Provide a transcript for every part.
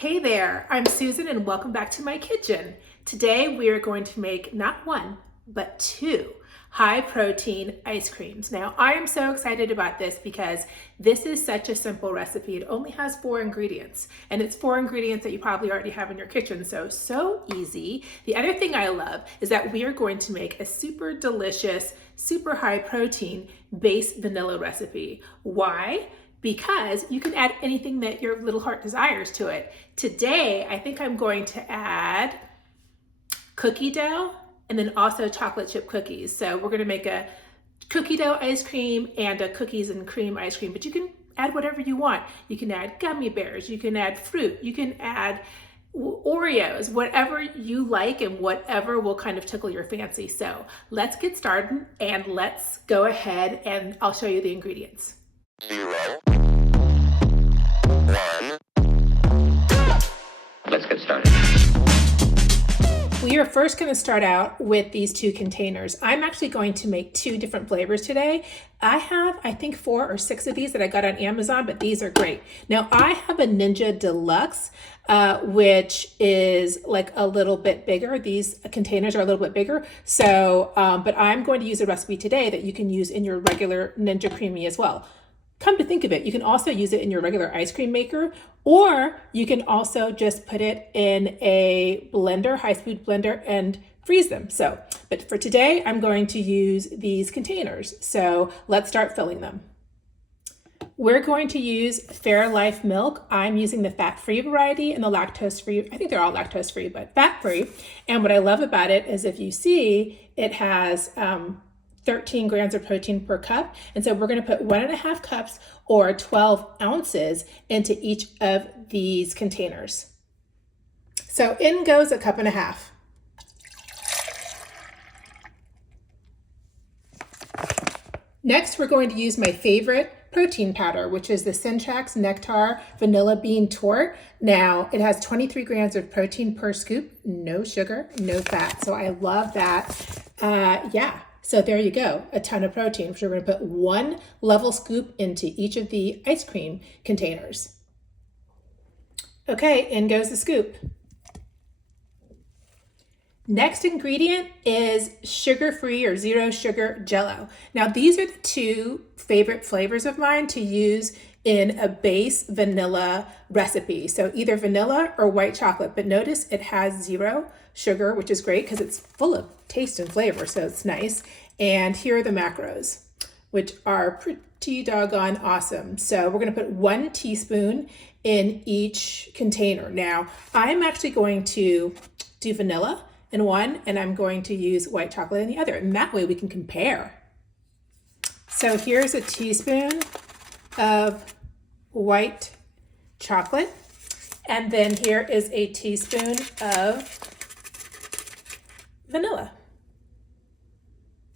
Hey there, I'm Susan and welcome back to my kitchen. Today we are going to make not one, but two high protein ice creams. Now I am so excited about this because this is such a simple recipe. It only has 4 ingredients and it's 4 ingredients that you probably already have in your kitchen. So easy. The other thing I love is that we are going to make a super delicious, super high protein base vanilla recipe. Why? Because you can add anything that your little heart desires to it. Today, I think I'm going to add cookie dough and then also chocolate chip cookies. So we're gonna make a cookie dough ice cream and a cookies and cream ice cream, but you can add whatever you want. You can add gummy bears, you can add fruit, you can add Oreos, whatever you like and whatever will kind of tickle your fancy. So let's get started and let's go ahead and I'll show you the ingredients. 0, 1. Let's get started. We are first going to start out with these 2 containers. I'm actually going to make 2 different flavors today. I have, I think 4 or 6 of these that I got on Amazon, but these are great. Now I have a Ninja Deluxe, which is like a little bit bigger. These containers are a little bit bigger. So, but I'm going to use a recipe today that you can use in your regular Ninja Creami as well. Come to think of it, you can also use it in your regular ice cream maker, or you can also just put it in a blender, high-speed blender, and freeze them. So, but for today, I'm going to use these containers. So let's start filling them. We're going to use Fairlife milk. I'm using the fat-free variety and the lactose-free. I think they're all lactose-free, but fat-free. And what I love about it is if you see, it has 13 grams of protein per cup. And so we're going to put 1.5 cups or 12 ounces into each of these containers. So in goes 1.5 cups. Next, we're going to use my favorite protein powder, which is the Syntrax Nectar Vanilla Bean Torte. Now, it has 23 grams of protein per scoop, no sugar, no fat. So I love that. So there you go, a ton of protein. So we're going to put 1 level scoop into each of the ice cream containers. Okay, in goes the scoop. Next ingredient is sugar-free or 0 sugar Jello. Now these are the 2 favorite flavors of mine to use in a base vanilla recipe. So either vanilla or white chocolate, but notice it has 0 sugar, which is great because it's full of taste and flavor, so it's nice. And here are the macros, which are pretty doggone awesome. So we're gonna put 1 teaspoon in each container. Now, I'm actually going to do vanilla in one, and I'm going to use white chocolate in the other, and that way we can compare. So here's a teaspoon of white chocolate, and then here is a teaspoon of vanilla.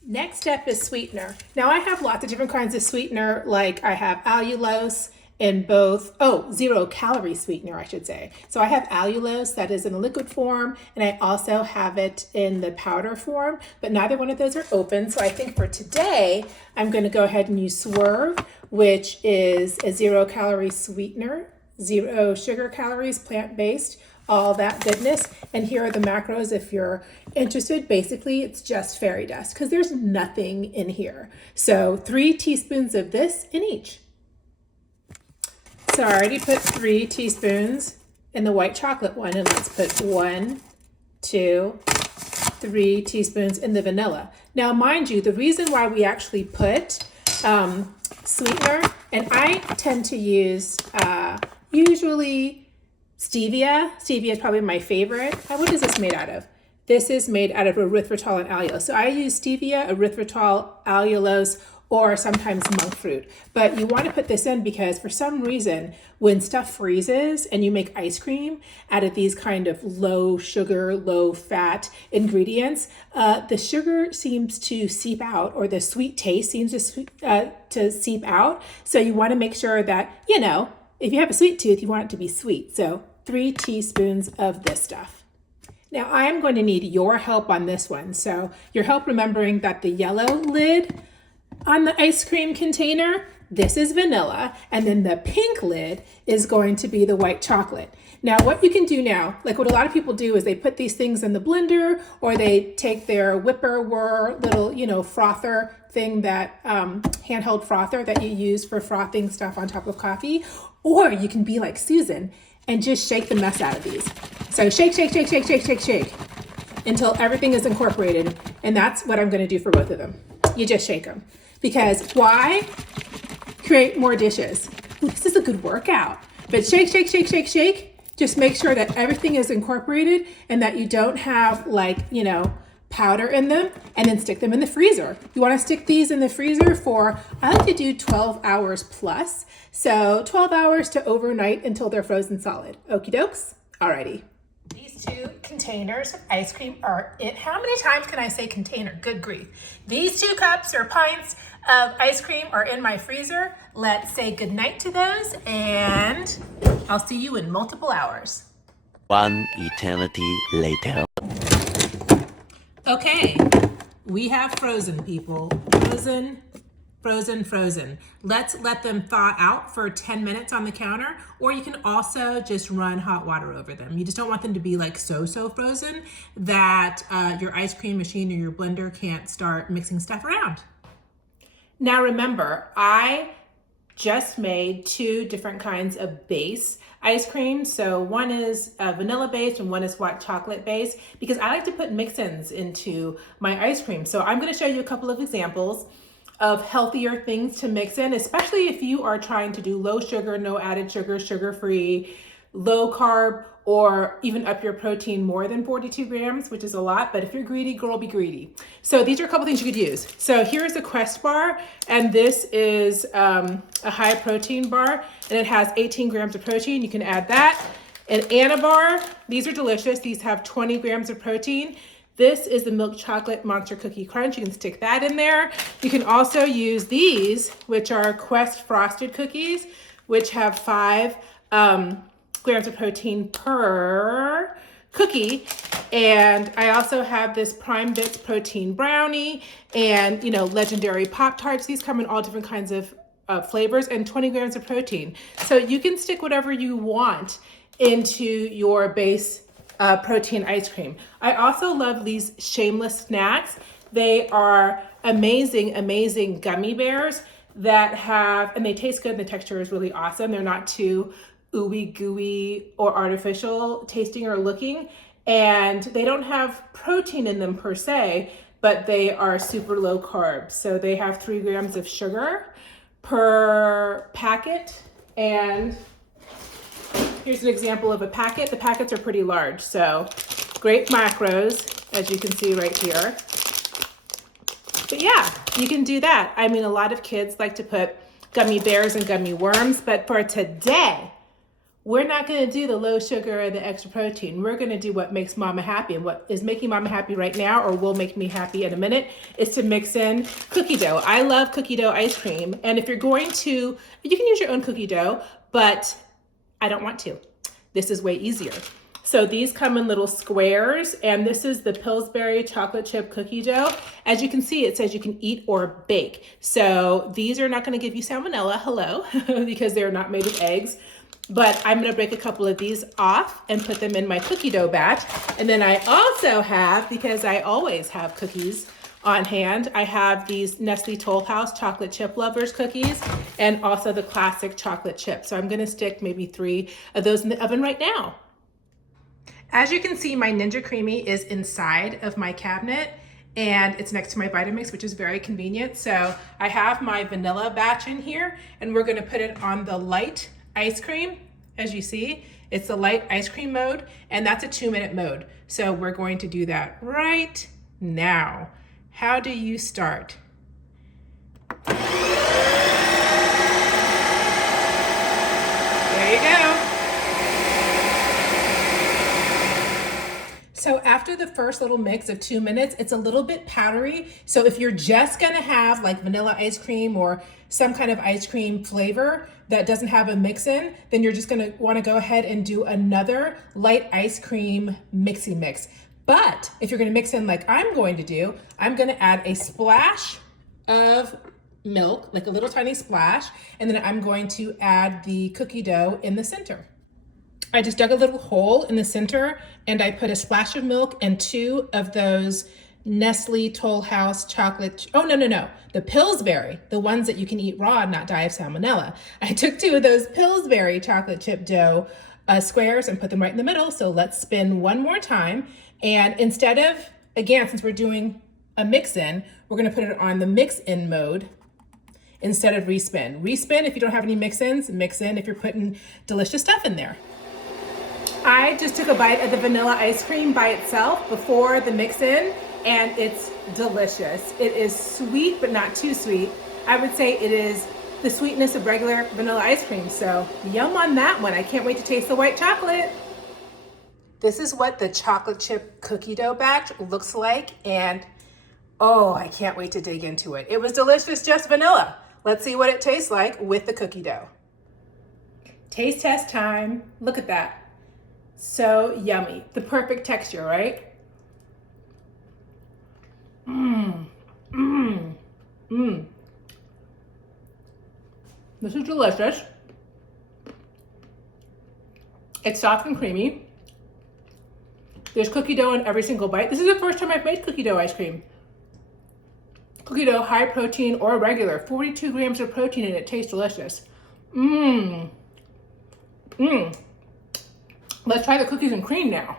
Next step is sweetener. Now I have lots of different kinds of sweetener, like I have allulose in both, 0 calorie sweetener, I should say. So I have allulose that is in a liquid form, and I also have it in the powder form, but neither one of those are open. So I think for today, I'm gonna go ahead and use Swerve, which is a 0 calorie sweetener, 0 sugar calories, plant-based, all that goodness. And here are the macros if you're interested. Basically, it's just fairy dust because there's nothing in here. So 3 teaspoons of this in each. So I already put 3 teaspoons in the white chocolate one, and let's put 1, 2, 3 teaspoons in the vanilla. Now, mind you, the reason why we actually put sweetener, and I tend to use usually stevia. Stevia is probably my favorite. What is this made out of? This is made out of erythritol and allulose. So I use stevia, erythritol, allulose, or sometimes monk fruit. But you want to put this in because for some reason, when stuff freezes and you make ice cream out of these kind of low sugar, low fat ingredients, the sugar seems to seep out, or the sweet taste seems to seep out. So you want to make sure that, you know, if you have a sweet tooth, you want it to be sweet. So 3 teaspoons of this stuff. Now I am going to need your help on this one. So your help remembering that the yellow lid on the ice cream container, this is vanilla, and then the pink lid is going to be the white chocolate. Now, what you can do now, like what a lot of people do is they put these things in the blender, or they take their whipper-whir little, frother thing, that handheld frother that you use for frothing stuff on top of coffee. Or you can be like Susan and just shake the mess out of these. So shake, shake, shake, shake, shake, shake, shake until everything is incorporated. And that's what I'm gonna do for both of them. You just shake them. Because why? Create more dishes. Ooh, this is a good workout. But shake, shake, shake, shake, shake. Just make sure that everything is incorporated and that you don't have powder in them, and then stick them in the freezer. You wanna stick these in the freezer for, I like to do 12 hours plus. So 12 hours to overnight until they're frozen solid. Okie dokes? Alrighty. These two containers of ice cream are it. How many times can I say container? Good grief. These 2 cups or pints of ice cream are in my freezer. Let's say goodnight to those, and I'll see you in multiple hours. One eternity later. Okay, we have frozen, people. Frozen, frozen, frozen. Let's let them thaw out for 10 minutes on the counter, or you can also just run hot water over them. You just don't want them to be like so frozen that your ice cream machine or your blender can't start mixing stuff around. Now remember, I just made 2 different kinds of base ice cream. So one is vanilla based and one is white chocolate based, because I like to put mix-ins into my ice cream. So I'm going to show you a couple of examples of healthier things to mix in, especially if you are trying to do low sugar, no added sugar, sugar-free, low carb, or even up your protein more than 42 grams, which is a lot, but if you're greedy, girl, be greedy. So these are a couple things you could use. So here's a Quest bar, and this is a high protein bar, and it has 18 grams of protein. You can add that. An Anna bar, these are delicious. These have 20 grams of protein. This is the milk chocolate monster cookie crunch. You can stick that in there. You can also use these, which are Quest frosted cookies, which have 5 grams of protein per cookie. And I also have this Prime Bits protein brownie and, legendary Pop-Tarts. These come in all different kinds of flavors and 20 grams of protein. So you can stick whatever you want into your base protein ice cream. I also love these shameless snacks. They are amazing, amazing gummy bears that have, and they taste good. The texture is really awesome. They're not too ooey gooey or artificial tasting or looking, and they don't have protein in them per se, but they are super low carb. So they have 3 grams of sugar per packet, and here's an example of a packet. The packets are pretty large, so great macros, as you can see right here. But yeah, you can do that. I mean, a lot of kids like to put gummy bears and gummy worms, but for today, we're not going to do the low sugar or the extra protein. We're going to do what makes mama happy. And what is making mama happy right now, or will make me happy in a minute, is to mix in cookie dough. I love cookie dough ice cream. And if you're going to, you can use your own cookie dough, but I don't want to. This is way easier. So these come in little squares, and this is the Pillsbury chocolate chip cookie dough. As you can see, it says you can eat or bake. So these are not going to give you salmonella, hello, because they're not made with eggs. But I'm going to break a couple of these off and put them in my cookie dough batch. And then I also have, because I always have cookies on hand, I have these Nestle Toll House chocolate chip lovers cookies, and also the classic chocolate chip. So I'm going to stick maybe 3 of those in the oven right now. As you can see, my Ninja Creami is inside of my cabinet, and it's next to my Vitamix, which is very convenient. So I have my vanilla batch in here, and we're going to put it on the light ice cream. As you see, it's the light ice cream mode, and that's a 2-minute mode. So we're going to do that right now. How do you start? There you go. So after the first little mix of 2 minutes, it's a little bit powdery. So if you're just gonna have like vanilla ice cream or some kind of ice cream flavor that doesn't have a mix in, then you're just gonna wanna go ahead and do another light ice cream mixy mix. But if you're gonna mix in like I'm going to do, I'm gonna add a splash of milk, like a little tiny splash, and then I'm going to add the cookie dough in the center. I just dug a little hole in the center and I put a splash of milk and 2 of those Nestle Toll House chocolate. Oh, no. The Pillsbury, the ones that you can eat raw and not die of salmonella. I took 2 of those Pillsbury chocolate chip dough squares and put them right in the middle. So let's spin one more time. And instead of, again, since we're doing a mix in, we're gonna put it on the mix in mode instead of respin. Respin if you don't have any mix ins, mix in if you're putting delicious stuff in there. I just took a bite of the vanilla ice cream by itself before the mix in, and it's delicious. It is sweet, but not too sweet. I would say it is the sweetness of regular vanilla ice cream. So yum on that one. I can't wait to taste the white chocolate. This is what the chocolate chip cookie dough batch looks like. And oh, I can't wait to dig into it. It was delicious, just vanilla. Let's see what it tastes like with the cookie dough. Taste test time. Look at that. So yummy. The perfect texture, right? This is delicious. It's soft and creamy. There's cookie dough in every single bite. This is the first time I've made cookie dough ice cream. Cookie dough, high protein or regular, 42 grams of protein, and it tastes delicious. Let's try the cookies and cream now.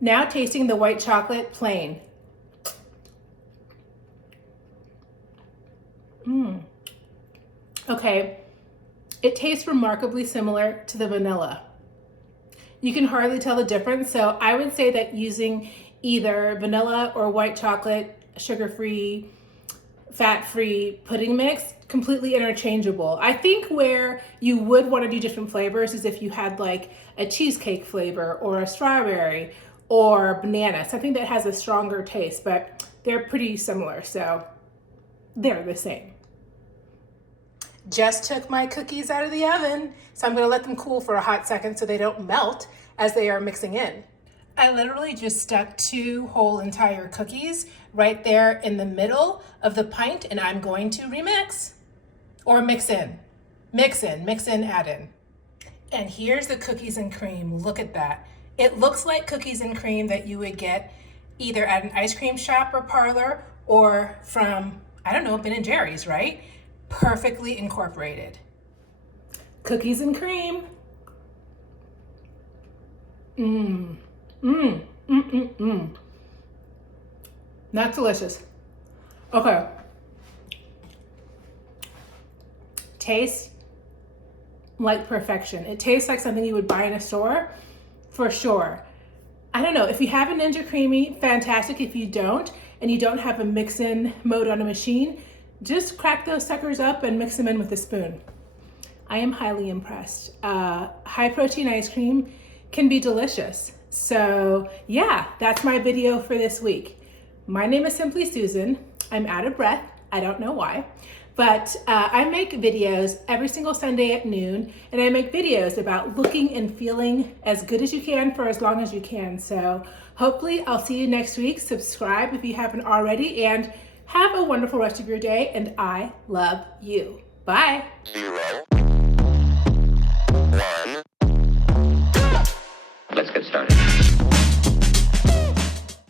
Now tasting the white chocolate plain. Okay, it tastes remarkably similar to the vanilla. You can hardly tell the difference, so I would say that using either vanilla or white chocolate, sugar-free, fat-free pudding mix, completely interchangeable. I think where you would want to do different flavors is if you had like a cheesecake flavor or a strawberry or banana, something that has a stronger taste, but they're pretty similar, so they're the same. Just took my cookies out of the oven, so I'm gonna let them cool for a hot second so they don't melt as they are mixing in. I literally just stuck 2 whole entire cookies right there in the middle of the pint, and I'm going to remix or mix in, add in. And here's the cookies and cream. Look at that. It looks like cookies and cream that you would get either at an ice cream shop or parlor or from, I don't know, Ben & Jerry's, right? Perfectly incorporated. Cookies and cream. That's delicious. Okay. Tastes like perfection. It tastes like something you would buy in a store for sure. I don't know, if you have a Ninja Creamy, fantastic. If you don't, and you don't have a mix-in mode on a machine, just crack those suckers up and mix them in with a spoon. I am highly impressed. High protein ice cream can be delicious. So yeah, that's my video for this week. My name is SimplySusan. I'm out of breath. I don't know why. But I make videos every single Sunday at noon, and I make videos about looking and feeling as good as you can for as long as you can. So hopefully I'll see you next week. Subscribe if you haven't already, and have a wonderful rest of your day, and I love you. Bye. 0, 1. Let's get started.